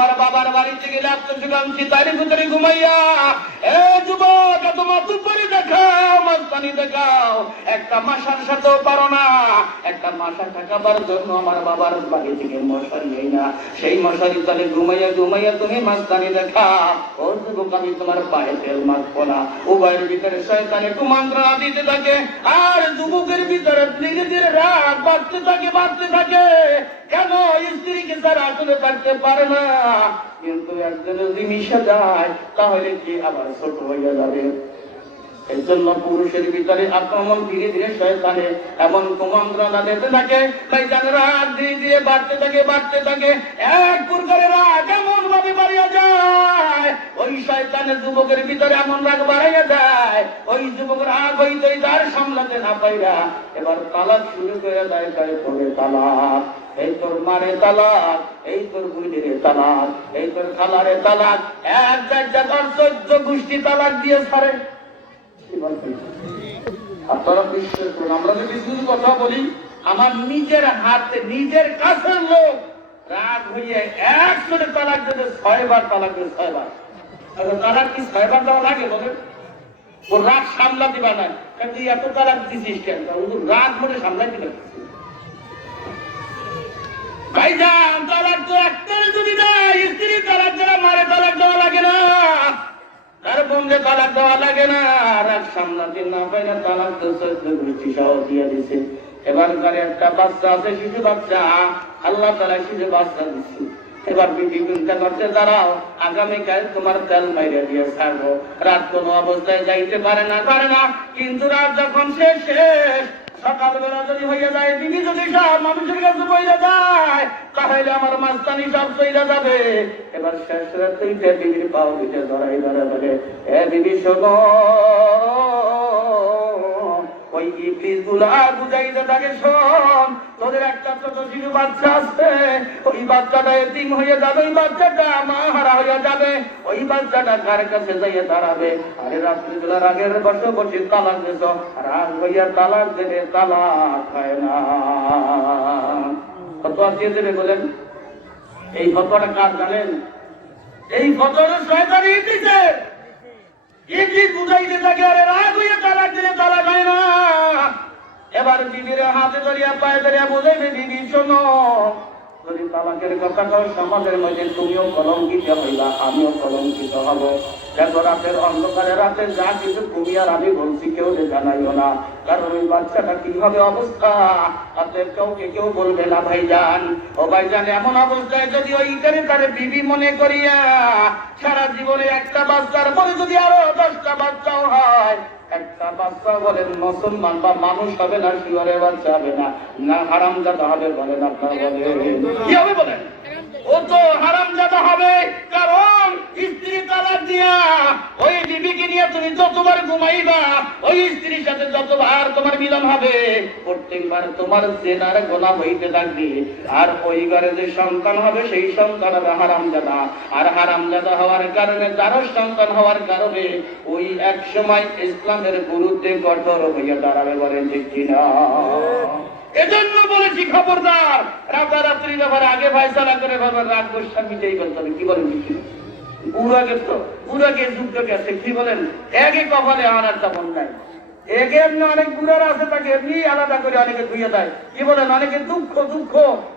আমার বাবার বাড়িতে গেলে আত্মসুখাংশী তারি ভিতরে ঘুমাইয়া, এ যুবক এত মাতুব করে দেখাও, মাস্তানি দেখাও, একটা মাসার সাথেও পারো না। একটা মাসা ঠাকাবার জন্য আমার বাবার বাড়ি থেকে মশারি হয় না, সেই মশারি তলে ঘুমাইয়া ঘুমাইয়া তুমি মাস্তানি দেখাও। ও যুবক, আমি তোমার পায়ে তেল মাখবো না। উভয়ের ভিতরে শয়তান একটু মন্ত্রণা দিতে থাকে, আর যুবকের ভিতরে ধীরে ধীরে রাগ বাড়তে থাকে বাড়তে থাকে। কেন? স্ত্রীকে ছাড়া আসলে থাকতে পারে না। কিন্তু একজন যদি মিশে যায় তাহলে কি আবার ছোট হইয়া যাবে। এই জন্য পুরুষের ভিতরে আক্রমণ ধীরে ধীরে শয়তানে এমন কুমন্ত্রণা দিতে থাকে, রাগ ধীরে ধীরে বাড়তে থাকে বাড়তে থাকে। এক প্রকারের রাগ এমন ভাবে বাড়িয়া যায়, ওই শয়তানের যুবকের ভিতরে এমন রাগ বাড়াইয়া যায়, ওই যুবক রাগ হইতেই তার সামলাতে না পাইরা এবার তালাক শুরু করে দেয়। তাই তবে তালাক, এই তোর মারে তালাক, এই তোর বুঝিরে তালাক, এই তোর খালারে তালাক, এক জায়গায় 14 গোষ্ঠী তালাক দিয়ে ছাড়ে। আপনারা বিশ্বাস করুন, আমরা যদি শুধু কথা বলি, আমার নিজের হাতে নিজের কাছের লোক রাগ হইয়ে 100 তালাক দেবে, 6 বার তালাক দেবে, 6 বার। তালাক কি 6 বার দেওয়া লাগে? বলেন, ও রাগ সামলাতে পারে না। তুই এত তালাক দিছিস কেন? রাগ মনে সামলাইতে পারছিস ভাইজান। তালাক তো একটারে যদি দেয়, স্ত্রী তালাক যারা মারে তালাক দেওয়া লাগে না, তার বন্ধে তালাক দেওয়া লাগে না। রাগ সামলাতে না পারে তালাক তো 14 গোষ্ঠী সহ দিয়ে দিছে। এবারকার একটা বাচ্চা আছে, শিশু বাচ্চা, আল্লাহ তাআলা শিশু বাচ্চা দিচ্ছে। এবার বিবি চিন্তা করতে দাঁড়াও, আগামীকাল তোমার তেল মাইরা দিয়ে ছাড়বো। রাত কোনো অবস্থায় যাইতে পারে না কিন্তু রাত যখন শেষ সকালবেলা যদি হইয়া যায়, বিবি যদি সব মানুষের কাছে বইয়া যায়, তাহলে আমার মাস্তানি সব চইলা যাবে। এবার শেষ রাতেই বিবির পাও দিতে ধরাই ধরে বলে, এ বিবি শোনো, ওই ইবলিস গুলা বুঝাইতে থাকে, শোন, তোদের একটা ছোট শিশু বাচ্চা আছে, ওই বাচ্চাটা এতিম হয়ে যাবে, ওই বাচ্চাটা মা হারা হয়ে যাবে, ওই বাচ্চাটা কার কাছে যাইয়ে দাঁড়াবে? আরে রাত্রিবেলা রাগের বসে বসে তালাক দিত, রাগ হইয়া তালাক দেবে, তালাক হয় না। ফতোয়া দিয়ে দেবে বলেন। এই ফতোয়াটা কার জানেন? এই ফতোয়াটা শয়তানই দিয়েছে। ইবলিস বুঝাইতে থাকে, আরে রাগ হইয়া তালাক দিলে তালাক হয় না। এবার বিবির হাতে ধরিয়া পায়ে ধরিয়া বুঝাইবে, বিবি শোনো, যদি তালাকের কথা কও, সমাজের মধ্যে তুমিও কলঙ্কিত হইবা, আমিও কলঙ্কিত হব। দেখো, রাতের অন্ধকারে রাতে যা কিছু তুমি আর আমি বলছি কেউ জানাইও না, কারণ ওই বাচ্চাটা কি হবে অবস্থা আপনার কাউকে কেউ বলবে না। ভাইজান, ও ভাইজান, এমন অবস্থায় যদি ওই তারে বিবি মনে করিয়া সারা জীবনে একটা বাচ্চার পরে যদি আরো 10টা বাচ্চাও হয়, একটা বাচ্চা বলেন মুসলমান বা মানুষ হবে না, শিওরের বাচ্চা হবে না, না হারামজাদা হবে বলেন? আপনারা বলেন কি হবে? বলেন, ও তো হারামজাদা হবে। কারণ স্ত্রী তালাক দিয়া ওই বিবিকে নিয়ে তুমি যতবার ঘুমাইবা, ওই স্ত্রীর সাথে যতবার তোমার মিলন হবে, প্রত্যেকবার তোমার জেনার গোনা হইতে থাকবে। আর ওই ঘরে যে সন্তান হবে, সেই সন্তান হবে হারামজাদা। আর হারামজাদা হওয়ার কারণে, যার সন্তান হওয়ার কারণে ওই এক সময় ইসলামের বিরুদ্ধে কঠোর হইয়া দাঁড়াবে। বলেন ঠিক কিনা? এজন্য বলেছি, খবরদার, রাতারাত্রি ব্যাপারে আগে ফয়সালা করে ভাবে রাগ গোসা মিটেই করতে হবে। কি বলেন? বুড়াকে যুদ্ধ গেছে, কি বলেন? একে কপালে আনার তেমন নাই। একে এমনি অনেক বুড়ারা আছে, তাকে এমনি আলাদা করে অনেকে ধুয়ে দেয়। কি বলেন? অনেকে দুঃখ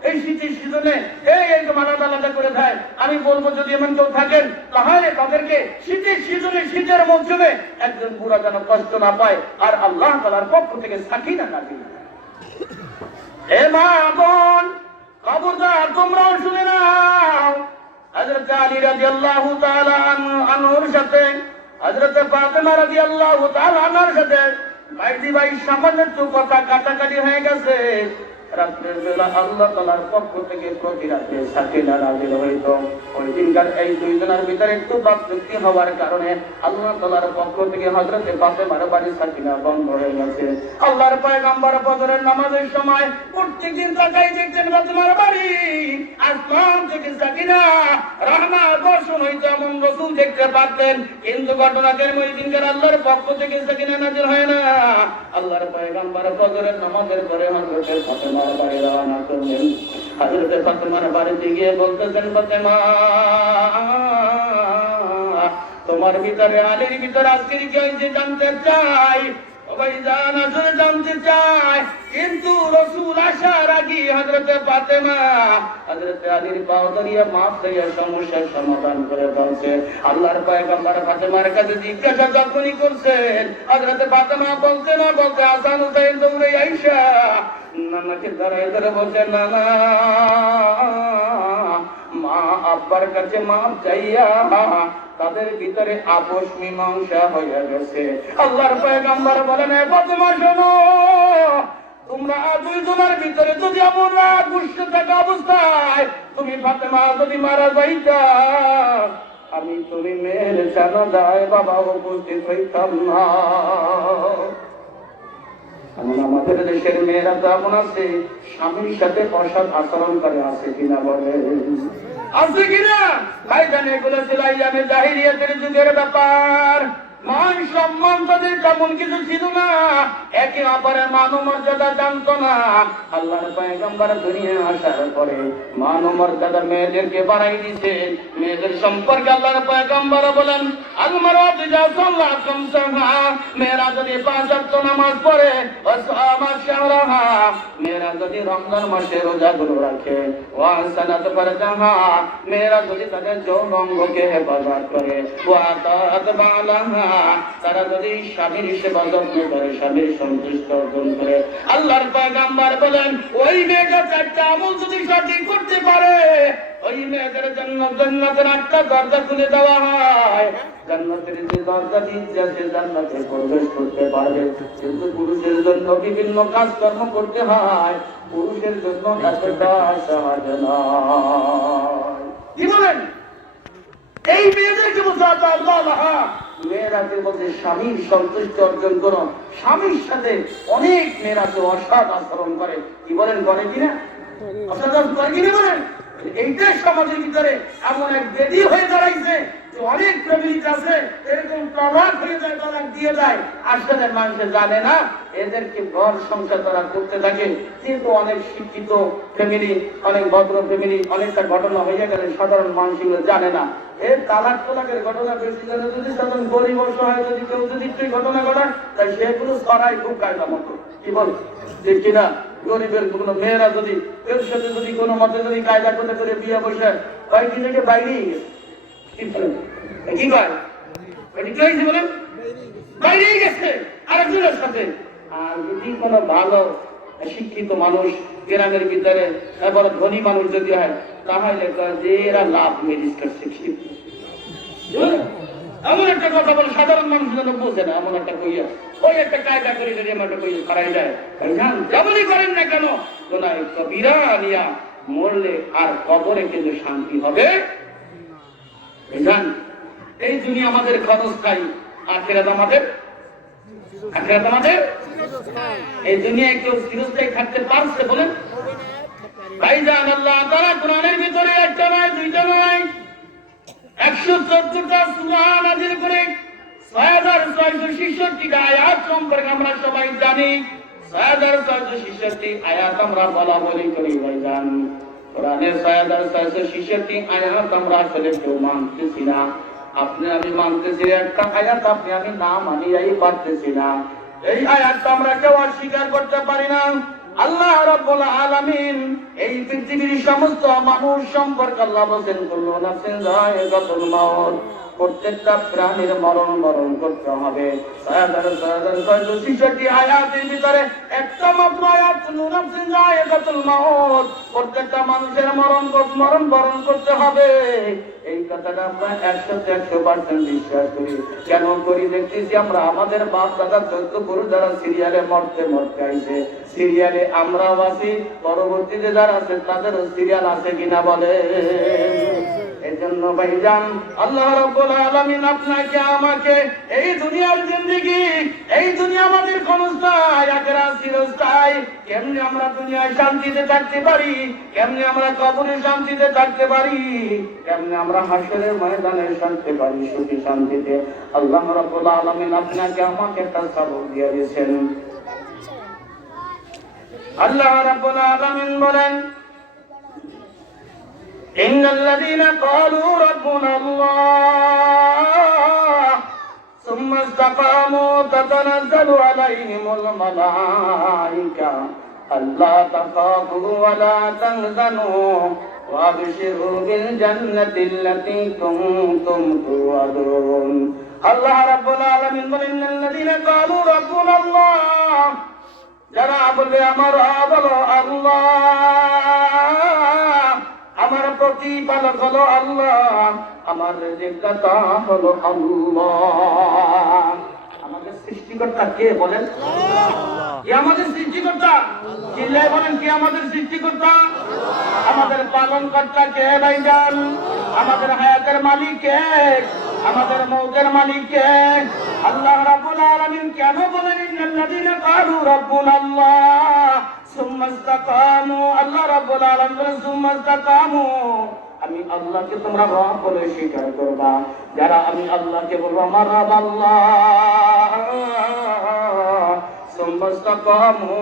এই শীতের সিজনে এইরকম আলাদা আলাদা করে দেয়। আমি বলবো, যদি এমন কেউ থাকেন, তাহলে তাদেরকে শীতের সিজনে, শীতের মৌসুমে একজন বুড়া যেন কষ্ট না পায়, আর আল্লাহ তাআলার পক্ষ থেকে সাকিনা নাযিল। হে মা বোন, খবরদার, তোমরাও শুনে নাও। হযরত আলী রাদিয়াল্লাহু তাআলা আনহুর সাথে হযরত ফাতেমা রাদিয়াল্লাহু তাআলা আনহার সাথে ভাই সামান্য একটু কথা কাটাকাটি হয়ে গেছে। রাতের বেলা আল্লাহ তাআলার পক্ষ থেকে প্রতি রাতে সাকিনা নাযিল হইত। ওই দিনকার এই দুইজনের ভিতরে একটু বাকযুক্তি হওয়ার কারণে আল্লাহ তাআলার পক্ষ থেকে হযরত ফাতেমার বাড়ি সাকিনা বন্ধ হয়ে গেছে। আল্লাহর পয়গম্বর ফজরের নামাজের সময় প্রত্যেকদিন তাকাই দেখতেন ফাতেমার বাড়ি, আসমান থেকে সাকিনা রহমত বর্ষণ হইত। এমন রাসূল দেখতে পারতেন, কিন্তু ঘটনাকে ওই দিনকার আল্লাহর পক্ষ থেকে সাকিনা নাযিল হয় না। আল্লাহর পয়গম্বর ফজরের নামাজের পরে হযরত ফাতেমার বাড়ি রওনা করলেন। হযরত ফাতেমার বাড়িতে গিয়ে বলতেছেন, ফাতেমা, তোমার ভিতরে আলীর ভিতরে আজকে কি হয়েছে জানতে চাই। ভাইজান আসলে জানতে চাই, কিন্তু রাসূল আসার আগে হযরত ফাতেমা হযরত আলীর পাও ধরিয়ে মাফ চাইয়া সমস্যার সমাধান করে বলছে। আল্লাহর পয়গম্বর ফাতেমার কাছে জিজ্ঞাসা যখনই করছেন, হযরত ফাতেমা বলতে না বলতে হাসান হুসাইন দৌড়ে আইসা নানাকে ধরে ধরে বলছে, নানা, মা আব্বার কাছে মাফ চাইয়া তাদের ভিতরে আপোষ মীমাংসা হয়ে গেছে। আল্লাহর পয়গম্বর বলেন, ফাতেমা শোনো, তোমরা দুইজনের ভিতরে যদি এমন রাগ গুসে থাকা অবস্থায় তুমি ফাতেমা যদি মারা যাইতা, আমি তুমি মেয়ের জানাজায় বাবা উপস্থিত হইতাম না। আমাদের দেশের মেয়েরা তো এমন আছে, স্বামীর সাথে অসৎ আচরণ করে, আছে কিনা বলে, আছে কিনা ভাইজান? এগুলো ছিল আইয়ামে জাহিলিয়াতের যুগের ব্যাপার। মান সম্মান তাদের তেমন কিছু ছিল না, একে অপরের মান মর্যাদা জানতো না। আল্লাহর পয়গম্বর দুনিয়া আসার পরে মান মর্যাদা মেয়েদেরকে বাড়াই দিয়েছে। মেয়েদের সম্পর্কে আল্লাহর পয়গম্বর বলেন, আল মারআতু ইযা সাল্লাত খামসাহা, মেয়েরা যদি 5 ওয়াক্ত নামাজ পড়ে, ওয়া সামাত শাহরাহা, মেয়েরা যদি রমজান মাসে রোজাগুলো রাখে, ওয়া সানাত ফারজাহা, মেয়েরা যদি তাদের যৌন অঙ্গকে হেফাজত করে, ওয়া তাআত বালাহা, তারা যদি স্বামীর সেবা যত্ন করে, স্বামীর সন্তুষ্ট অর্জন করে, আল্লাহর পয়গম্বর বলেন, ওই মেয়েটা 4টা আমল যদি সঠিক করতে পারে, ওই মেয়েদের জান্নাতের 8টা দরজা খুলে দেওয়া হয়। জান্নাতের যে দরজা দিয়ে সে জান্নাতে প্রবেশ করতে পারবে। কিন্তু পুরুষের জন্য বিভিন্ন কাজকর্ম করতে হয়, পুরুষের জন্য এতটা সহজ নয়। কি বলেন? এই মেয়েদেরকে বলতে আল্লাহ, মেয়েরা যে বলছে স্বামীর সন্তুষ্টি অর্জন করো, স্বামীর সাথে অনেক মেয়েরা তো অসৎ আচরণ করে। কি বলেন, করে কিনা? অসৎ আচরণ করে কিনা বলেন? এইটাই সমাজের ভিতরে এমন এক বেদি হয়ে দাঁড়াইছে যে অনেক ফ্যামিলিতে আছে এরকম তালাক হয়ে যায়, তালাক দিয়ে যায়। আসলে মানুষ জানে না এদেরকে ঘর সংসার তারা করতে থাকে। কিন্তু অনেক শিক্ষিত ফ্যামিলি, অনেক ভদ্র ফ্যামিলি, অনেকটা ঘটনা হয়ে গেলে সাধারণ মানুষগুলো জানে না। এর তালাক তোলাকের ঘটনা বেশি জানে যদি সাধারণ গরিব অসহায় যদি কেউ যদি একটু ঘটনা ঘটায়, তাই সেগুলো সরাই খুব কায়দা মতো। কি বল, ঠিক কিনা? গরিবের কোনো মেয়েরা যদি এর সাথে যদি কোনো মতে যদি কায়দা করতে করে বিয়ে বসে কয়েকদিন থেকে বাইরেই গেছে, কি কয় বলেন, বাইরেই গেছে আরেকজনের সাথে। আর যদি কোনো ভালো শিক্ষিত মানুষ গ্রামের ভিতরে এবার ধনী মানুষ যদি হয়, তাহলে যে এরা লাভ ম্যারেজ করছে। এমন একটা কথা বলে সাধারণ মানুষ যেন বোঝে না, এমন একটা কইয়া ওই একটা কায়দা করে যদি আমার একটা কইয়া খারাই যায়। যেমনই করেন না কেন, কোনায় কবিরা নিয়া মরলে আর কবরে কিন্তু শান্তি হবে। এই দুনিয়া আমাদের ক্ষণস্থায়ী, আখিরাত আমাদের এই দুনিয়ায় কেউ চিরস্থায়ী থাকতে পারছে বলেন? ভাইজান, আল্লাহ তাআলা কোরআনের ভিতরে একটা নয়, দুইটা নয়, 114টা সূরা নাযিল করে 6666টা আয়াত সম্পর্কে আমরা সবাই জানি। 6666 আয়াত আমরা বলা বলি করি। ভাইজান, কোরআনের 6666 আয়াত আমরা আসলে কেউ মানতেছি না। আপনি আমি মানতেছি একটা আয়াত, আপনি আমি না মানি এই পারতেছি না। এই আয়াতটা আমরা কেউ অস্বীকার করতে পারি না। আল্লাহ রাব্বুল আলামিন এই পৃথিবীর সমস্ত মানুষ সম্পর্কে আল্লাহ বলেন, কুল্লু নাফসিন যায়িকাতুল মাউত, প্রত্যেকটা প্রাণীর বরণ করতে হবে। 6666 আয়াতের ভিতরে একটা মাত্র আয়াত, কুল্লু নাফসিন যায়িকাতুল মাউত, প্রত্যেকটা মানুষের বরণ করতে হবে। এই কথাটা আমরা 100% বিশ্বাস করি। কেন করি? দেখতেছি আমরা আমাদের বাপ দাদা চোদ্দ পুরুষ যারা সিরিয়ালে মরতে আইছে, সিরিয়ালে আমরাও আছি, পরবর্তীতে যারা আছে তাদেরও সিরিয়াল আছে কিনা বলে। এজন্য ভাইজান আল্লাহ রাব্বুল আলামিন আপনাকে আমাকে এই দুনিয়ার জিন্দেগি, এই দুনিয়া আমাদের ক্ষণস্থায়ী, আখিরাত চিরস্থায়ী। কেমনে আমরা দুনিয়ায় শান্তিতে থাকতে পারি, কেমনে আমরা কবরে শান্তিতে থাকতে পারি, কেমনে আমরা হাসরের ময়দানে শান্তি পারি, সুখী শান্তিতে, আল্লাহ রাব্বুল আলামিন আপনাকে আমাকে একটা সবক দিয়ে দিয়েছেন। আল্লাহ রাব্বুল আলামিন বলেন, ইন্নাল্লাযীনা ক্বালু রাব্বুনা আল্লাহ সুম্মা ইসতাকামু তাতানাজ্জালু আলাইহিমুল মালায়েকা আল্লা তাখাফু ওয়া লা তাহজানু ওয়াবশিরু বিল জান্নাতিল্লাতী কুনতুম তুআদুন। আল্লাহ রাব্বুল আলামিন বলেন, ইন্নাল্লাযীনা ক্বালু রাব্বুনা আল্লাহ, যারা বলবে আমার বলো আল্লাহ, আমার প্রতিপালক হলো আল্লাহ, আমার রিজিকদাতা হলো আল্লাহ। আমাদের সৃষ্টিকর্তা কে বলেন? কে আমাদের সৃষ্টিকর্তা? চিল্লায় বলেন, কে আমাদের সৃষ্টিকর্তা? আমাদের পালন কর্তা কে ভাইজান? আমাদের হায়াতের মালিক কে? আমাদের মৌতের মালিক কে? আল্লাহ রাব্বুল আলামিন কেন বলেন ইন্নাল্লাযীনা ক্বালু রাব্বুনাল্লাহ সুম্মা ইসতাকামু, আল্লাহ রাব্বুল আলামিন বলেন সুম্মা ইসতাকামু, আমি আল্লাহকে তোমরা রব বলে স্বীকার করবা। যারা আমি আল্লাহকে বলবো আমার রব আল্লাহ, সুম্মা ইসতাকামু,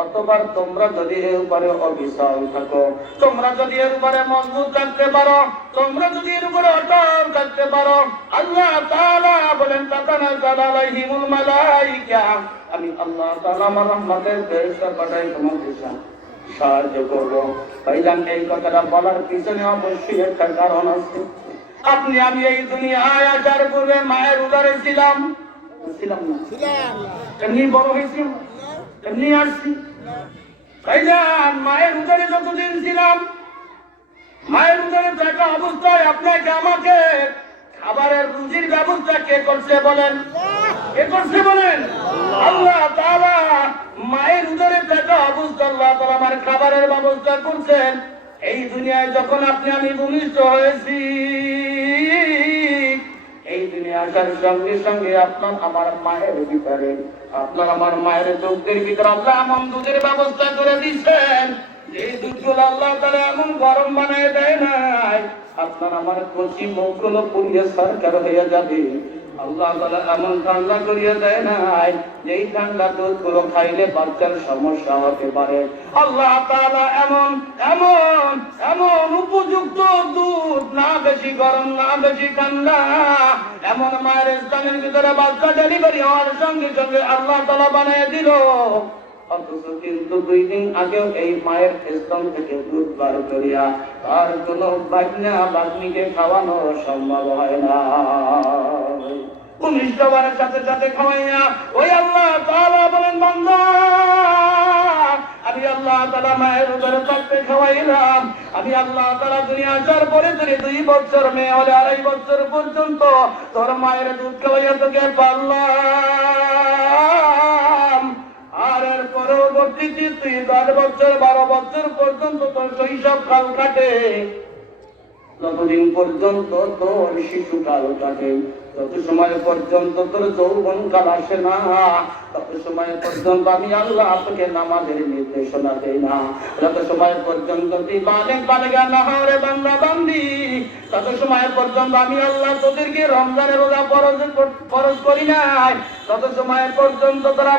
অতঃপর তোমরা যদি এর উপরে অবিচল থাকো, তোমরা যদি এর উপরে মজবুত থাকতে পারো, তোমরা যদি এর উপরে অটল থাকতে পারো, আল্লাহ তাআলা বলেন তাতানাজ্জালু আলাইহিমুল মালায়েকা, আমি আল্লাহ তাআলা আমার রহমতের ফেরেশতা পাঠাই তোমাদের সাহায্য করবো। ভাইজান এই কথাটা বলার পিছনে অবশ্যই একটা কারণ আছে। আপনি আমি এই দুনিয়ায় আসার পূর্বে মায়ের উদরে ছিলাম না? এমনি বড় হয়েছি, এমনি আসছি। ভাইজান মায়ের উদরে যতদিন ছিলাম, মায়ের উদরে থাকা অবস্থায় আপনাকে আমাকে খাবারের রুজির ব্যবস্থা কে করছে বলেন? কে করছে বলেন? আল্লাহ তাআলা। মায়ের উদরে থাকা অবস্থা আল্লাহ তাআলা আমার খাবারের ব্যবস্থা করছেন। এই দুনিয়ায় যখন আপনি আমি ভূমিষ্ঠ হয়েছি, এই দুনিয়া আসার সঙ্গে সঙ্গে আপনার আমার মায়ের ভিতরে, আপনার আমার মায়ের দুধের ভিতরে আল্লাহ এমন দুধের ব্যবস্থা করে দিচ্ছেন, এই দুধগুলো আল্লাহ তাআলা এমন গরম বানিয়ে দেয় নাই, আপনার আমার কচি মুখগুলো পুড়িয়ে সরকার হয়ে যাবে। আল্লাহ তাআলা এমন ঠান্ডা করিয়ে দেয় নাই, যেই ঠান্ডা দুধগুলো খাইলে বাচ্চার সমস্যা হতে পারে। আল্লাহ তাআলা এমন এমন এমন উপযুক্ত দুধ, না বেশি গরম না বেশি ঠান্ডা, এমন মায়ের স্তনের ভিতরে বাচ্চা ডেলিভারি হওয়ার সঙ্গে সঙ্গে আল্লাহ তাআলা বানিয়ে দিল। অথচ কিন্তু 2 দিন আগেও এই মায়ের স্তন থেকে দুধ বার করিয়া তার কোনো ভাগ্নিকে খাওয়ানো সম্ভব হয় না। 19 বারের সাথে সাথে খাওয়াইয়া ওই আল্লাহ তাআলা বলেন, বান্দা আমি আল্লাহ তাআলা মায়ের উদরে থাকতে খাওয়াইলাম, আমি আল্লাহ তাআলা দুনিয়া আসার পরে 2 বছর মেয়ে হলে 2.5 বছর পর্যন্ত তোর মায়ের দুধ খাওয়াইয়া তোকে পারলাম। আর এর পরবর্তীতে তুই 10 বছর 12 বছর পর্যন্ত তোর শৈশব কাল কাটে, যতদিন পর্যন্ত তোর শিশুকাল কাটে, তত সময় পর্যন্ত তোর যৌবন কাল আসে না, তত সময় পর্যন্ত আমি আল্লাহ তোকে নামাজের নির্দেশনা দেই না, যত সময় পর্যন্ত তুই বালেগা না হরে বান্দা বান্দি, তত সময় পর্যন্ত আমি আল্লাহ তোদেরকে রমজানের রোজা ফরজ করি নাই, তত সময় পর্যন্ত তোরা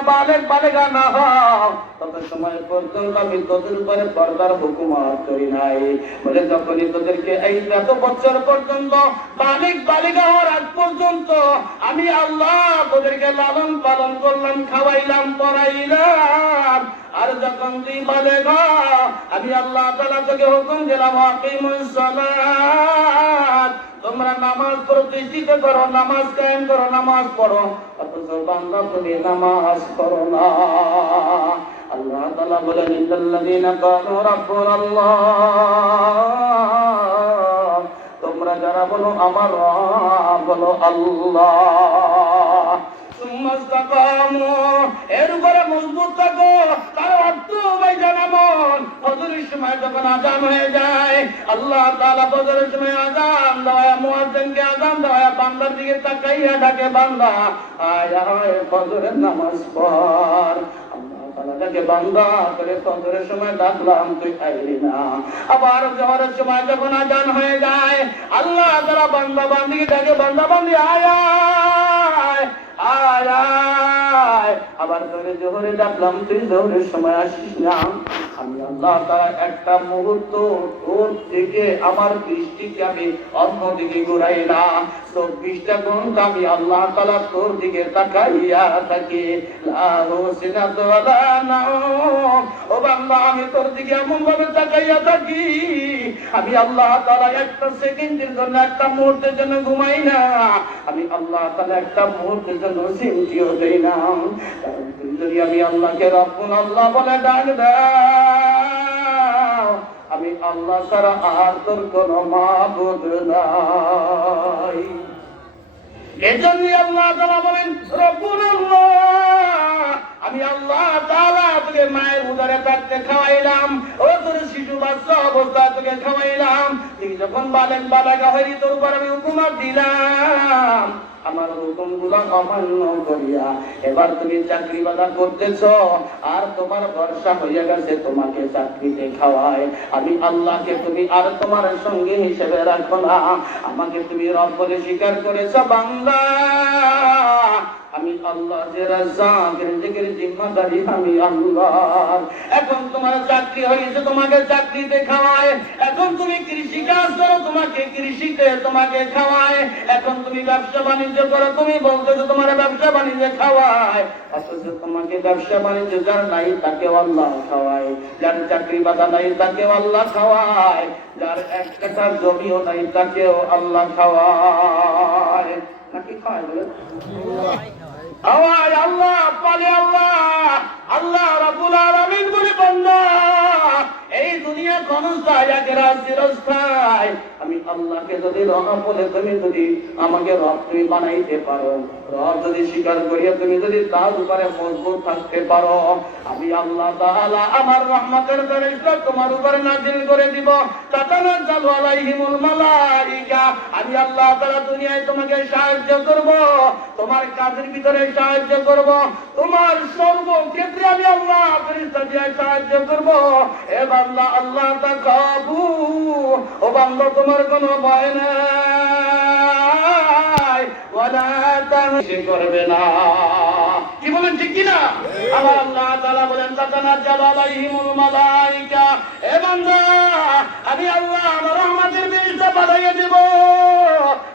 বালেগা না হও, তত সময় পর্যন্ত আমি তোদের উপরে পর্দার হুকুমত করি নাই। বলে যখনই তোদেরকে এই এত বছর পর্যন্ত বালিগা হওয়ার আগ পর্যন্ত আমি আল্লাহ তোদেরকে লালন পালন করলাম, খাওয়াইলাম, পড়াইলাম, আর যখন তুই বালেগা আমি আল্লাহ তাআলা তোকে হুকুম দিলাম আকিমুস সালাত, তোমরা নামাজ প্রতিষ্ঠিত করো, নামাজ কায়েম করো, নামাজ পড়ো, অথচ বান্দা তুমি নামাজ পড়ো না। আল্লাহ তাআলা বলেন, ইন্নাল্লাযীনা ক্বালু রাব্বুনাল্লাহ, তোমরা যারা বলো আমার রব বলো আল্লাহ, মাস্তাকামু, এর উপরে মজবুত থাকো। তার অর্থ ভাইজান এমন, ফজরের সময় যখন আযান হয়ে যায়, আল্লাহ তাআলা ফজরের সময় আযান দেওয়া, মুয়াজ্জিনকে আযান দেওয়া, বান্দার দিকে তাকাইয়া ডাকে, বান্দা আয় আয় ফজরের নামাজ পড়। তাকে বান্দা করে ফজরের সময় ডাকলাম, তুই আইলি না। আবার জোহরের সময় যখন আযান হয়ে যায়, আল্লাহ তাআলা বান্দা বান্দিকে ডাকে, বান্দা বান্দি আয় আয় আয় আয়। আবার তোরে জোহরে ডাকলাম, তুই জোহরের সময় আসিস না। আমি আল্লাহ তাআলা একটা মুহূর্ত তোর থেকে আমার দৃষ্টিকে আমি অন্যদিকে ঘুরাই না। 24টা ঘন্টা আমি আল্লাহ তাআলা তোর দিকে তাকাইয়া থাকি। লা হুসিনাত ওয়ালা নাওম। ও বান্দা, আমি তোর দিকে এমন ভাবে তাকাইয়া থাকি, আমি আল্লাহ তাআলা একটা সেকেন্ডের জন্য, একটা মুহূর্তের জন্য ঘুমাই না। আমি আল্লাহ তাআলা একটা মুহূর্তের জন্য চিন্তিও দেই না। কারণ তুই যদি আমি আল্লাহকে রব্বুল আল্লাহ বলে ডাক দাও, আমি আল্লাহ ছাড়া আর তোর কোনো মাবুদ নাই। এজন্যই আল্লাহ তাআলা বলেন রব্বুল আল্লাহ, আমি আল্লাহ তাআলা তোকে মায়ের উদরে থাকতে খাওয়াইলাম, ও তোর শিশু বাচ্চা অবস্থা তোকে খাওয়াইলাম, তুই যখন বালেগা হইলি তোর উপর আমি হুকুম দিলাম, আমার হুকুমগুলো অমান্য করিয়া এবার তুমি চাকরি বাদা করতেছ, আর তোমার ভরসা হইয়া গেছে তোমাকে চাকরিতে খাওয়ায়। আমি আল্লাহকে তুমি আর তোমার সঙ্গে হিসেবে রাখো না, আমাকে তুমি রব বলে স্বীকার করেছ। বান্দা, আমি আল্লাহ যে রাজ্জাক, রিজিকের জিম্মাদারি আমি আল্লাহ। এখন তোমার চাকরি হয়েছে, তোমাকে চাকরিতে খাওয়ায়। এখন তুমি কৃষি কাজ করো, তোমাকে কৃষিতে তোমাকে খাওয়ায়। এখন তুমি ব্যবসা বাণিজ্য করো, তুমি বলতেছো তোমার ব্যবসা বাণিজ্য খাওয়ায়, অথচ তোমাকে ব্যবসা বাণিজ্য যার নাই তাকেও আল্লাহ খাওয়ায়, যার চাকরি বাদা নাই তাকেও আল্লাহ খাওয়ায়, যার এক কাঠা জমিও নাই তাকেও আল্লাহ খাওয়ায়। নাকি খাওয়ায় বলে আল্লাহ পালে আল্লাহ, আল্লাহ রাব্বুল আলামিন বলে, বান্দা এই দুনিয়া ক্ষণস্থায়ী, আখিরাত চিরস্থায়ী। আমি আল্লাহকে যদি রব বলে তুমি যদি আমাকে রব তুমি বানাইতে পারো, রব যদি স্বীকার করিয়া তুমি যদি তার উপরে মজবুত থাকতে পারো, আমি আল্লাহ তাআলা আমার রহমতের ফেরেশতা তোমার উপরে নাযিল করে দিব। তাতানাজ্জালু আলাইহিমুল মালাইকা, আমি আল্লাহ তাআলা দুনিয়ায় তোমাকে সাহায্য করব, তোমার কাজের ভিতরে সাহায্য করব, তোমার সর্বক্ষেত্রে আমি আল্লাহ ফেরেশতা দিয়ে সাহায্য করব। এ বান্দা আল্লাহ তাকাবু, ও বান্দা তোমার কোনো ভয় নাই, ওয়ালা তানশি করবে না। কি বলেন ঠিক কি না? আবার আল্লাহ তাআলা বলেন তাতানাজ্জালু আলাইহিমুল মালাইকা, এ বান্দা আমি আল্লাহ আমার রহমতের ফেরেশতা পাঠিয়ে দেব।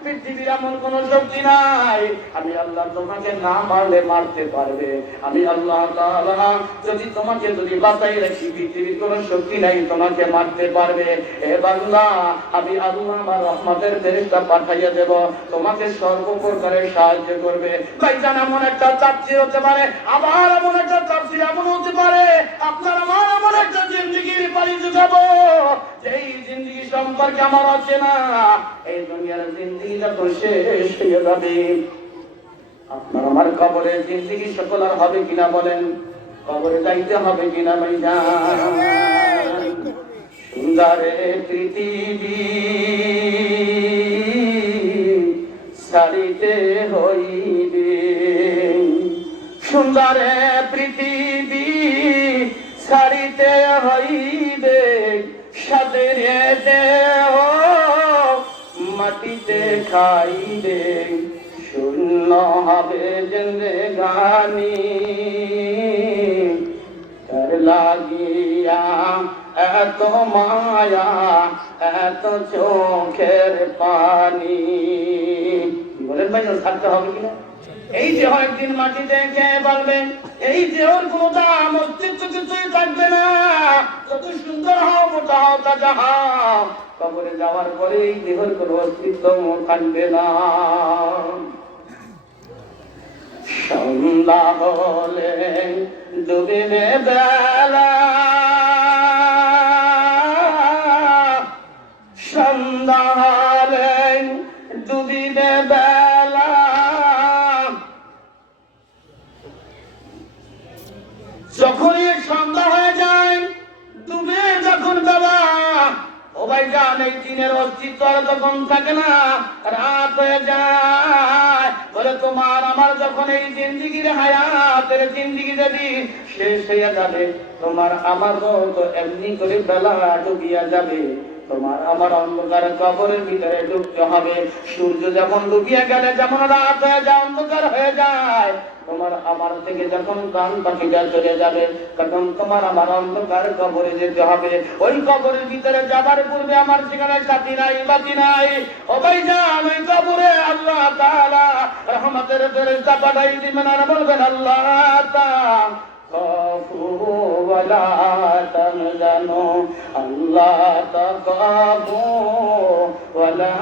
পৃথিবীর এমন কোন শক্তি নাই, আমি আল্লাহ তোমাকে না মারলে মারতে পারবে। আমি আল্লাহ তাআলা যদি তোমাকে যদি বাঁচাই রাখি, পৃথিবীর কোন শক্তি নাই তোমাকে মারতে পারবে। এ বান্দা আমি আল্লাহ আমার রহমতের ফেরেশতা পাঠিয়ে দেব, তোমাকে সর্বপ্রকারে সাহায্য করবে। ভাইজান, এমন একটা তাফসীর হতে পারে, আবার এমন একটা তাফসীর এমন হতে পারে, আপনার আমার এমন একটা জিন্দেগির পাড়ি জোগাবো যেই জিন্দেগি সম্পর্কে আমার আছে না, এই দুনিয়ার জিন্দেগিটা তো শেষ হয়ে যাবে। আপনার আমার কবরের জিন্দেগি সকল আর হবে কিনা বলেন? কবরে যাইতে হবে কিনা ভাইজান? সুন্দরে পৃথিবী ছাড়িতে হইবে, সুন্দরে পৃথিবী ছাড়িতে হইবে, সাদের দেহ মাটিতে খাইবে, শূন্য হবে জিন্দেগানি, তার লাগিয়া এত মায়া এত চোখের পানি। বলেন ভাই, থাকতে হবে কিনা? এই যে একদিন মাটিতে খেয়ে পারবেন, এই যে ওর কোনো দাম অস্তিত্ব কিছুই থাকবে না। যত সুন্দর হও, মোটা হও, তাজা হও, কবরে যাওয়ার পরে এই দেহের কোনো অস্তিত্ব থাকবে না। সন্ধ্যা হলে ডুবিবে বেলা, সন্ধ্যা হলে ডুবিবে বেলা, যখনই সন্ধ্যা হয়ে যায়, ডুবে যখন বেলা, ও ভাই জান, এই দিনের অস্তিত্ব আর তখন থাকে না, রাত হয়ে যায়। বলে তোমার আমার যখন এই জিন্দিগির হায়াতের জিন্দিগি যদি শেষ হয়ে যাবে, তোমার আমার তো এমনি করে বেলা ডুবিয়া যাবে। তোমার আমার অন্ধকার কবরের ভিতরে ঢুকতে হবে। সূর্য যেমন ডুবিয়ে গেলে যেমন রাত হয়ে যায়, অন্ধকার হয়ে যায়, তোমার আমার থেকে যখন প্রাণ পাখিটা চলে যাবে, তখন তোমার আমার অন্ধকার কবরে যেতে হবে। ওই কবরের ভিতরে যাবার পূর্বে আমার সেখানে সাথী নাই, বাতি নাই। ও ভাইজান, ওই কবরে আল্লাহ তাআলা রহমতের ফেরেশতা পাঠাই দিবেন আর বলবেন, আল্লাহ ওয়ালা তাহজানু, আল্লাহ তাকাবু ওয়ালা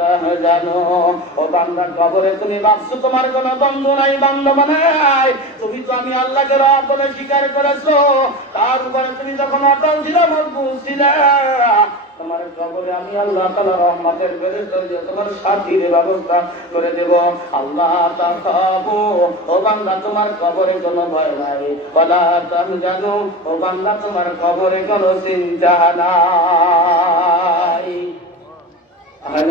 তাহজানু। ও বান্দা, কবরে তুমি ভাবছো তোমার কোনো বন্ধু নাই, বান্ধব নাই। তুমি তো আমি আল্লাহকে রব বলে স্বীকার করেছো। তার উপরে তুমি যখন অটল ছিল, মজবুত ছিল, তোমার কবরে আমি আল্লাহ তাআলা রহমতের ফেরেশতা দিয়ে তোমার সাথীর ব্যবস্থা করে দেব। আল্লাহ তাকাবু, ও বান্দা তোমার কবরে কোনো ভয় নাই। ওয়ালা তাহজানু, ও বান্দা তোমার কবরে কোনো চিন্তা নাই।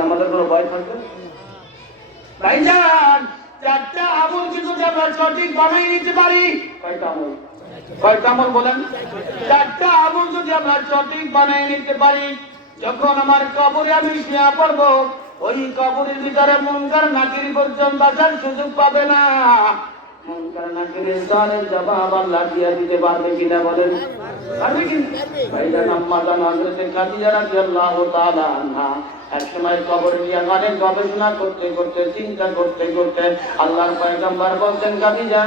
আমাদের কোনো ভয় থাকবে? ভাইজান, চারটা আমল কিন্তু আমরা সঠিক বানাই নিতে পারি। কয়টা আমল? কয়টা আমল বলেন? চারটা আমল যদি আমরা সঠিক বানাই নিতে পারি, যখন আমার কবরে আমি শুয়ে পড়বো, ওই কবরের ভিতরে মুনকার নাকির পর্যন্ত আসার সুযোগ পাবে না। মুনকার নাকিরের সওয়ালের জবাব আল্লাহ দিয়ে দিতে পারবে কিনা বলেন? পারবে কিনা? ভাইজান, আম্মা জান হযরত খাদিজা রাদিয়াল্লাহু তাআলা আনহা একসময় কবরে গিয়ে অনেক গবেষণা করতে করতে, চিন্তা করতে করতে আল্লাহর পয়গম্বর বলতেন, খাদিজা,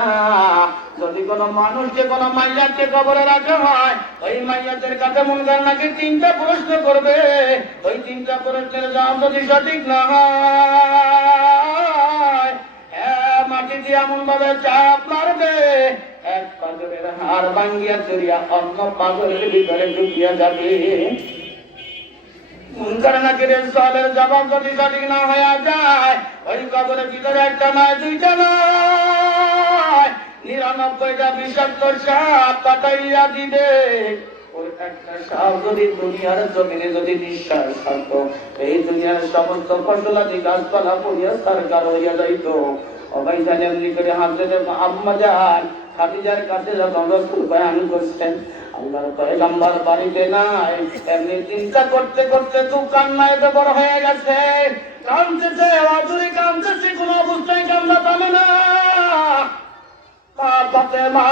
যদি কোনো মানুষকে কোনো মাইয়াতকে কবরে রাখা হয়, ওই মাইয়াতের কাছে মুনকার নাকির তিনটা প্রশ্ন করবে। ওই তিনটা প্রশ্নের জবাব যদি সঠিক না হয়, মাটি দিয়ে এমন ভাবে চাপ মারবে, এক পাগলের হাড় ভাঙ্গিয়া চড়িয়া অন্য পাগলের ভিতরে ঢুকিয়া যাবে। মুনকার নাকিরের সওয়ালের জবাব যদি সঠিক না হয়ে যায়, ওই কবরের ভিতরে একটা নয়, দুইটা নয়, 99টা বিষাক্ত সাপ পাঠাইয়া দিবে। ওই একটা সাপ যদি দুনিয়ার জমিনে যদি নিঃশ্বাস ছাড়তো, এই দুনিয়ার সমস্ত ফসলাদি গাছপালা পড়িয়া সরকার হইয়া যাইত। সবাই জানে এমনি করে হাজরত আম্মা জান খাদিজার কাছে যখন রাসূল বয়ান করছেন, আল্লাহর পয়গম্বর বাড়িতে নাই, এমনি চিন্তা করতে করতে তো কান্নায় বড় হয়ে গেছে, কাঁদতেছে, অজুরি কাঁদতেছে, কোন অবস্থায় কান্না থামে না। ফাতেমা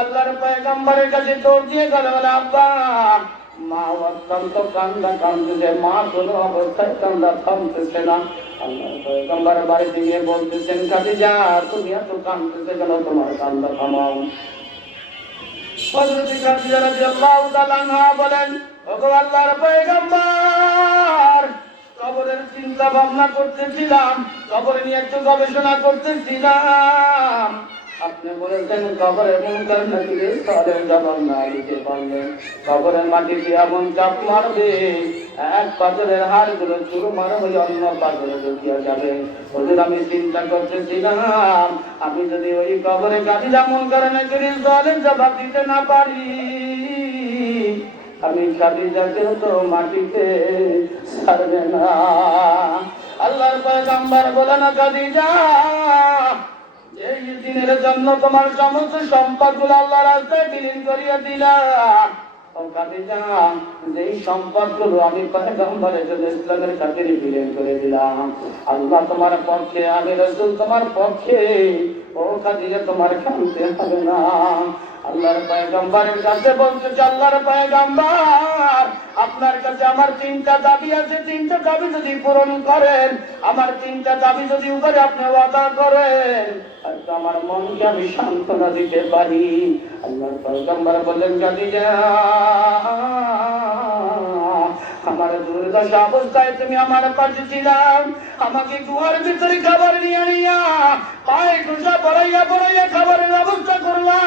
আল্লাহর পয়গম্বরের কাছে দৌড় দিয়ে গেল, বলে, আব্বা, মা অত্যন্ত কান্দা কান্দতেছে, মা কোনো অবস্থায় কান্দা থামতেছে না। আল্লাহর পয়গম্বর বাড়িতে গিয়ে বলতেছেন, খাদিজা, তুমি এত কান্দতেছে কেন? তোমার কান্দা থামাও। হযরত খাদিজা রাদিয়াল্লাহু তাআলা আনহা বলেন, ওগো আল্লাহর পয়গম্বর, কবরের চিন্তা ভাবনা করতেছিলাম, কবরে নিয়ে একটু গবেষণা করতেছিলাম। আপনি বলেছেন কবরে মুনকার নাকিরের সওয়ালের জবাব না দিতে পারলে কবরের মাটিতে এমন চাপ মারবে, এক পাথরের হাড়গুলো চুরমার হয়ে অন্য পাথরে ঢুকিয়া যাবে। হুজুর, আমি চিন্তা করতেছিলাম, আমি যদি ওই কবরে খাদিজা মুনকার নাকিরের সওয়ালের জবাব দিতে না পারি, আমি খাদিজাকেও তো মাটিতে ছাড়বে না। আল্লাহর পয়গম্বর বলেন, খাদিজা, এই দিনের জন্য তোমার সমস্ত সম্পদগুলো আল্লাহর রাস্তায় বিলীন করিয়া দিলাম। ও খাদিজা, যেই সম্পদগুলো আমি পয়গম্বরের জন্য ইসলামের খাতিরে বিলীন করে দিলাম, আল্লাহ তোমার পক্ষে, আমি রাসূল তোমার পক্ষে। ও খাদিজা, তোমার কাঁদতে হবে না। আল্লাহর পয়গম্বরের কাছে বলতেছে, আল্লাহর পয়গম্বর, আপনার কাছে আমার তিনটা দাবি আছে, তিনটা দাবি যদি পূরণ করেন, আমার তিনটা দাবি যদি উপরে আপনি ওয়াদা করেন, হয়তো আমার মনকে আমি সান্ত্বনা দিতে পারি। আল্লাহর পয়গম্বর বললেন, খাদিজা, আমার দুর্দশা অবস্থায় তুমি আমার পাশে ছিলাম, আমাকে গুহার ভিতরে খাবার নিয়ে নিয়া পায়ে খোসা পড়াইয়া পড়াইয়া খাবারের ব্যবস্থা করলা,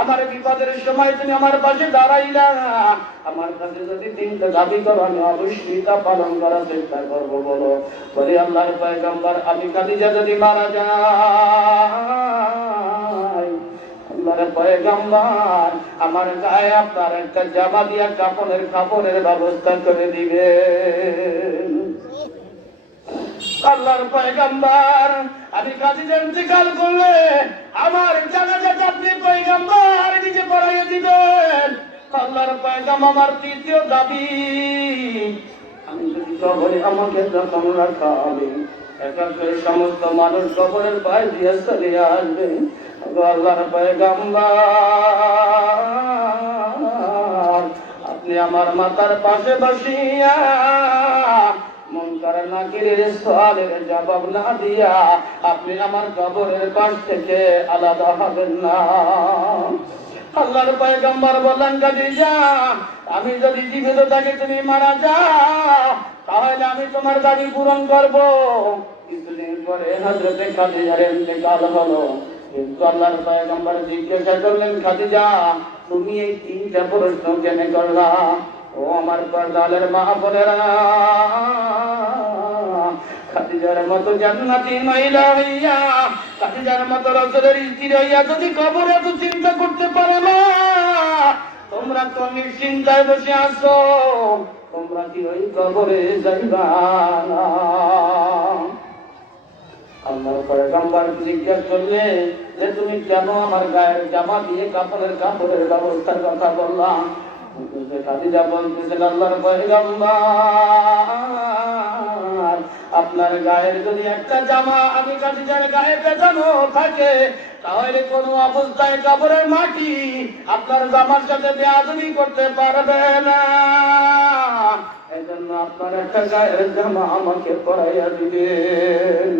আমার বিপদের সময় তুমি আমার পাশে দাঁড়াইলা। আমার কাছে যদি তিনটা দাবি করো, আমি অবশ্যই তা পালন করার চেষ্টা করবো। বলো। বলে, আল্লাহর পয়গম্বর, আমি খাদিজা যদি মারা যাই, আল্লাহর পয়গম্বর আমার গায়ে আপনার একটা জামা দিয়া কাপড়ের ব্যবস্থা করে দিবেন। আল্লাহর পয়গম্বর আমি কাজীর ইন্তেকাল করলে আমার জানাজাটা আপনি পয়গম্বর নিজে পড়াইয়া দিবেন। আল্লাহর পয়গম্বর আমার তৃতীয় দাবি, আমি যদি কবরে আমাকে যখন রাখা হবে একা করে সমস্ত মানুষ কবরের পায়ে দিয়ে চলে আসবে। আল্লাহর পয়গম্বর আপনি আমার মাথার পাশে বসিয়া মুনকার নাকিরের সওয়ালের জবাব না দিয়া আপনি আমার কবরের পাশ থেকে আলাদা হবেন না। আল্লাহর পয়গম্বর বললেন খাদিজা আমি যদি জীবিত থাকি তুমি মারা যাও তাহলে আমি তোমার দাবি পূরণ করব। কিছুদিন পরে হযরতে খাদিজার ইন্তেকাল হলো। কিন্তু আল্লাহর পয়গম্বর জিজ্ঞাসা করলেন খাদিজা তুমি এই তিনটা প্রশ্ন কেন করলা? ও আমার পর্দালের মা বোনেরা, খাদিজার মতো জান্নাতি মহিলা হইয়া খাদিজার মতো রাসূলের স্ত্রী হইয়া যদি কবরে এত চিন্তা করতে পারো না, তোমরা তো নিশ্চিন্তায় বসে আছো, তোমরা কি ওই কবরে যাইবা না? আল্লাহর পয়গম্বর জিজ্ঞাসা করলে যে তুমি কেন আমার গায়ের জামা দিয়ে কাপড়ের ব্যবস্থার কথা বললাম? খাদিজা বলতেছেন আল্লাহর পয়গম্বর আপনার গায়ের যদি একটা জামা আমি খাদিজার গায়ে পেঁচানো থাকে তাহলে কোন অবস্থায় কবরের মাটি আপনার জামার সাথে বেয়াদবি করতে পারবে না। এজন্য আপনার একটা গায়ের জামা আমাকে পরাইয়া দিবেন।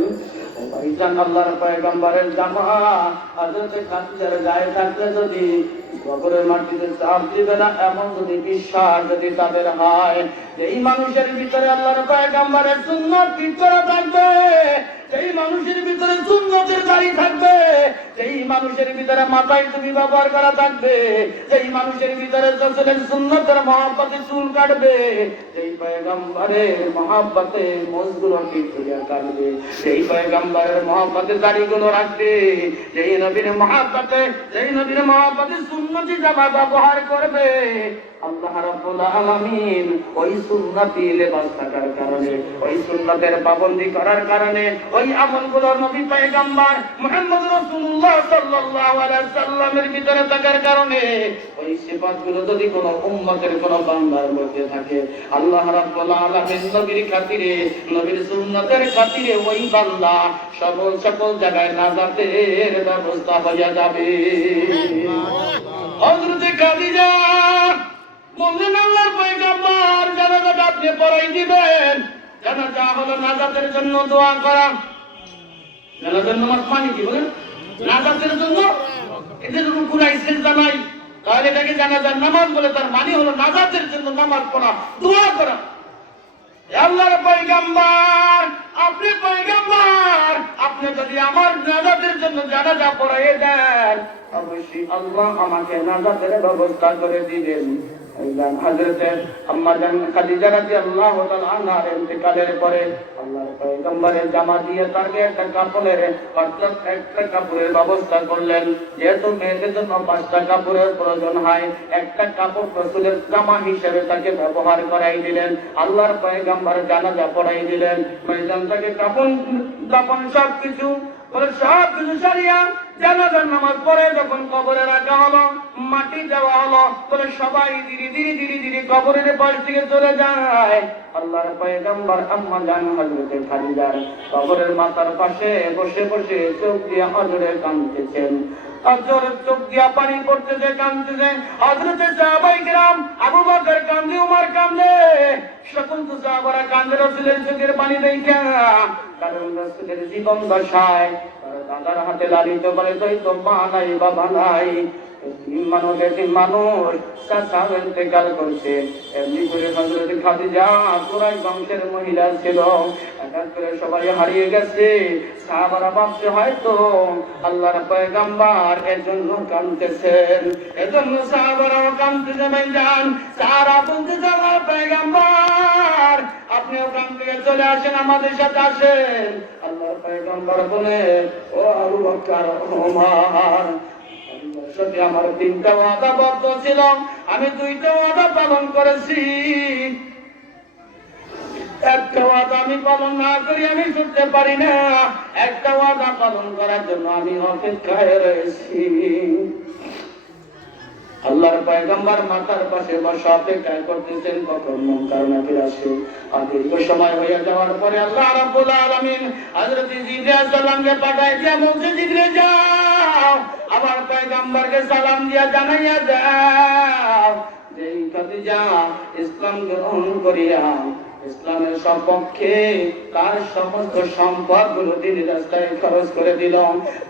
ভাইজান আল্লাহর পয়গম্বরের জামা হযরতে খাদিজার গায়ে থাকলে যদি কবরের মাটিতে চাপ দিবে না এমন যদি বিশ্বাস যদি তাদের হয়, যেই মানুষের ভিতরে আল্লাহর পয়গম্বরের সুন্নাত ঠিক করা থাকবে, যেই মানুষের ভিতরে সুন্নতের দাড়ি থাকবে, যেই মানুষের ভিতরে মাথায় টুপি ব্যবহার করা থাকবে, যেই মানুষের ভিতরে রাসূলের সুন্নতের মহব্বতে চুল কাটবে, যেই পয়গম্বরের মহব্বতে মোজগুলো ঠিক হইয়া কাটবে, যেই পয়গম্বরের মহব্বতে দাড়িগুলো রাখবে, যেই নবীর মহব্বতে সুন্নতি জামা ব্যবহার করবে, আল্লাহ রাব্বুল আলামিন ওই সুন্নতি লেবাস থাকার কারণে, ওই সুন্নতের পাবন্দি করার কারণে, ওই আমলগুলো নবী পয়গম্বর মুহাম্মদ রাসূলুল্লাহ সাল্লাল্লাহু আলাইহি সাল্লামের ভিতরে থাকার কারণে, ওই সিফাতগুলো যদি কোনো উম্মতের কোনো বান্দার মধ্যে থাকে, আল্লাহ রাব্বুল আলামিন নবীর খাতিরে, নবীর সুন্নতের খাতিরে ওই বান্দা সকল জায়গায় নাজাতের ব্যবস্থা হয়ে যাবে। হযরতে খাদিজা বললেন আল্লাহর পয়গম্বর জানাজাটা আপনি পড়াই দিবেন। জানাজা হলো নাজাতের জন্য দোয়া করা। জানাজার নামাজ মানে কি বলেন? নাজাতের জন্য। এদের রুকুরাই সিজদা নাই, তাহলে এটাকে জানাজার নামাজ বলে, তার মানে হলো নাজাতের জন্য নামাজ পড়া, দোয়া করা। আল্লাহর পয়গম্বর আপনি পয়গম্বর, আপনি যদি আমার নাজাতের জন্য জানাজা পড়াই দেন অবশ্যই আল্লাহ আমাকে নাজাতের ব্যবস্থা করে দিবেন। হযরতে আম্মা জান খাদিজা রাদিয়াল্লাহু তাআলা আনহার ইন্তেকালের পরে আল্লাহর পয়গম্বরের জামা দিয়ে তাকে একটা কাপড়ের ব্যবস্থা করলেন। যেহেতু মেয়েদের জন্য 5টা কাপড়ের প্রয়োজন হয়, একটা কাপড় রাসূলের জামা হিসেবে তাকে ব্যবহার করাই দিলেন। আল্লাহর পয়গম্বর জানাজা পড়াই দিলেন। ময়দান থেকে কাপড় সবকিছু সারিয়া জানাজার নামাজ পড়ে যখন কবরে রাখা হলো, মাটি দেওয়া হলো, বলে সবাই ধীরে ধীরে কবরের পাশ থেকে চলে যায়। আল্লাহর পয়গম্বর আম্মা জান হযরতে খাদিজার কবরের মাথার পাশে বসে চোখ দিয়ে হযরতে কাঁদতেছেন। হযরত চোখ দিয়া পানি পড়তেছে, কাঁদতেছে। হযরতে সাহাবায়ে কেরাম আবু বকর কাঁদে, ওমর কাঁদে, সকল সাহাবারা কাঁদে রাসূলের চোখের পানি দেখা। কারণ রাসূলের জীবন দশায় দাদার হাতে লালিত করে তো মা নাই বাবা নাই, মানুষ ইন্তেকাল করছে। এমনি করে হযরত খাদিজা কুরাইশ বংশের মহিলা ছিল, হঠাৎ করে সবাই হারিয়ে গেছে। সাহাবারা ভাবছে হয়তো আল্লাহর পয়গম্বর এজন্য কাঁদতেছেন, এজন্য সাহাবারাও কাঁদতেছে। ভাইজান সাহারা বলতেছে আল্লাহর পয়গম্বর আপনি ওখান থেকে চলে আসেন, আমাদের সাথে আসেন। আল্লাহর পয়গম্বর বলে ও আবু বকর ওমর সাথে আমার 3টা ওয়াদাবদ্ধ ছিল, আমি 2টা ওয়াদা পালন করেছি। একটা ওয়াদা আমি পালন না করি আমি শুনতে পারি না। একটা ওয়াদা পালন করার জন্য আমি অপেক্ষায় রয়েছি। আল্লাহর পয়গম্বর মাথার পাশে বসে অপেক্ষা করতেছেন কখন মুনকার নাকির আসে। আর দীর্ঘ সময় হয়ে যাওয়ার পরে আল্লাহ রাব্বুল আলামিন হযরত জিবরাইল আলাইহিস সালামকে পাঠায় দিয়া বলছে, জিবরাইল যাও আমার পয়গম্বরকে সালাম দিয়া জানাইয়া দাও যে খাদিজা ইসলাম গ্রহণ করিয়া ইসলামের সপক্ষে তার সমস্ত সম্পদ গুলো তিনি রাস্তায় খরচ করে দিল।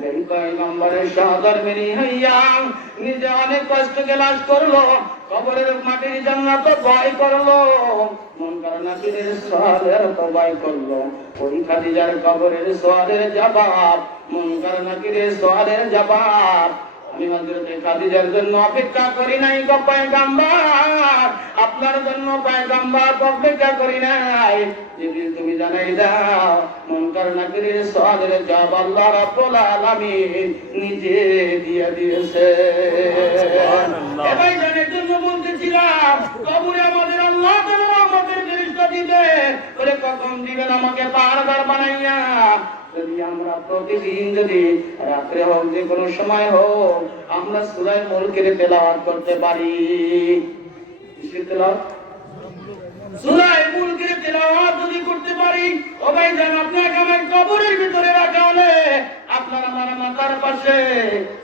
এই পয়গম্বরের সহধর্মিণী হইয়া নিজে অনেক কষ্ট গেলাস করলো, কবরের মাটির জান্নাত ভয় করলো, মুনকার নাকিরের সওয়ালের তো ভয় করলো। ওই খাদিজার কবরের সওয়ালের জবাব, মুনকার নাকিরের সওয়ালের জবাব আমি হযরত খাদিজার জন্য অপেক্ষা করি নাই গো পয়গম্বর, আপনার জন্য পয়গম্বর অপেক্ষা করি নাই। জিবরিল তুমি জানাই দাও মুনকার নাকিরের সওয়ালের জবাব আল্লাহ রাব্বুল আলামিন নিজে দিয়ে দিয়েছে। সুবহানাল্লাহ। এটাই জানার জন্য বলতেছিলাম কবরে আমাদের আল্লাহ তাআলা রহমতের ফেরেশতা দিবে, বলে কখন দিবেন আমাকে পাহাড়দার বানাইয়া। যদি আমরা প্রতিদিন যদি রাত্রে হোক যে কোনো সময় হোক আমরা সূরা মুলকের তেলাওয়াত করতে পারি, কিসের তেলাওয়াত? সূরা মুলকের তেলাওয়াত যদি করতে পারি, ও ভাইজান আপনাকে আমার কবরের ভিতরে রাখা হলে আপনার আমার মাথার পাশে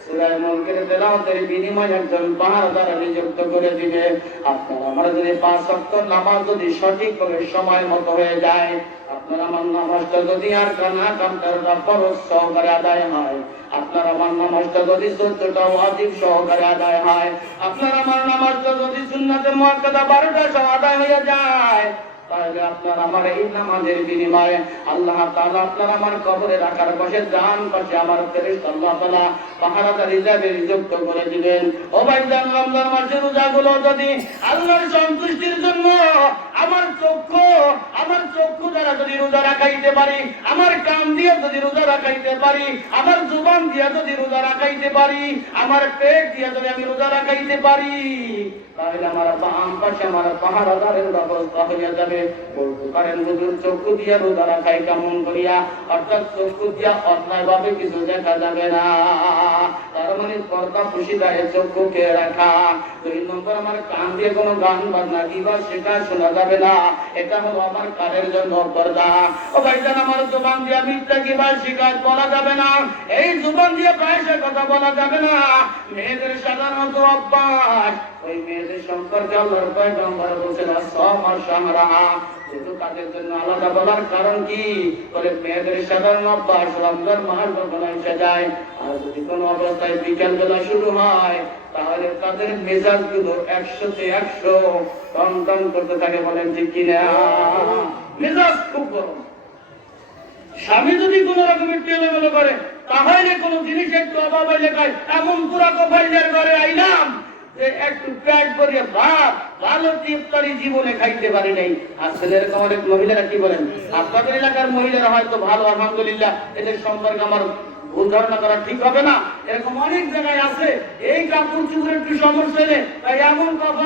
সূরা মুলকের তেলাওয়াতের বিনিময়ে একজন পাহাড়দার নিযুক্ত করে দিবে। আপনার আমার যদি 5 ওয়াক্ত নামাজ যদি সঠিকভাবে সময় মতো হয়ে যায়, আপনার আমার নামাজটা যদি আর কানা কামটারটা ফরজ সহকারে আদায় হয়, আপনার আমার নামাজটা যদি 14টা ওয়াজিব সহকারে আদায় হয়, আপনার আমার নামাজটা যদি সুন্নাতে মুআক্কাদা 12টা সহ আদায় হয়ে যায়, তাহলে আপনার আমার এই নামাজের বিনিময়ে আল্লাহ তাআলা আপনার আমার কবরে রাখার পাশে ডান পাশে আমার ফেরেশতা আল্লাহ তাআলা পাহারাদার হিসাবে নিযুক্ত করে দিবেন। ও ভাইজান রমজান মাসের রোজাগুলো যদি আল্লাহর সন্তুষ্টির জন্য আমার চক্ষু দ্বারা যদি রোজা রাখাইতে পারি, আমার কান দিয়ে যদি রোজা রাখাইতে পারি, আমার জুবান দিয়ে যদি রোজা রাখাইতে পারি, আমার পেট দিয়ে যদি আমি রোজা রাখাইতে পারি, তাহলে আমার বাম পাশে আমার পাহারাদারের ব্যবস্থা হয়ে যাবে। বলতে পারেন হুজুর চক্ষু দিয়ে রোজা রাখাই কেমন করিয়া? অর্থাৎ চক্ষু দিয়ে অন্যায় ভাবে কিছু দেখা যাবে না, তার মানে পর্দা পুশিদায় চক্ষুকে রাখা। 2 নম্বর আমার কান দিয়ে কোনো গান বাজনা কিবা সেটা শোনা যাবে না, এটা হলো আমার কানের জন্য পর্দা। ও ভাইজান আমার জবান দিয়ে মিথ্যা কিবা শিকায়ত বলা যাবে না, এই জবান দিয়ে পয়সা কথা বলা যাবে না। মেয়েদের সাধারণত অভ্যাস, ওই মেয়েদের সম্পর্কে আল্লাহর পয়গম্বর বলেছেন আস-সাওমা শাহরাহা, কিন্তু তাদের জন্য আলাদা বলার কারণ কি? বলে মেয়েদের সাধারণ অভ্যাস রমজান মাস যখন এসে যায় আর যদি কোনো অবস্থায় বিকেল বেলা শুরু হয়, তাহলে তাদের মেজাজ গুলো 100-তে 100 টনটন করতে থাকে। বলেন ঠিক কিনা? মেজাজ খুব গরম। স্বামী যদি কোন রকমের টেলোমেলো করে, তাহলে কোন জিনিস একটু অভাব হইলে খায়, এমন পুরা কফাইলের ঘরে আইলাম যে একটু পেট ভরিয়ে ভাত ভালো ইফতারি জীবনে খাইতে পারি নাই। আসলে এরকম অনেক মহিলারা কি বলেন, আপনাদের এলাকার মহিলারা হয়তো ভালো আলহামদুলিল্লাহ, এদের সম্পর্কে আমার ভুল ধারণা করা ঠিক হবে না, এরকম অনেক জায়গায় আছে এই কাপড় চুপড়ের একটু সমস্যা নেই, তাই এমন কথা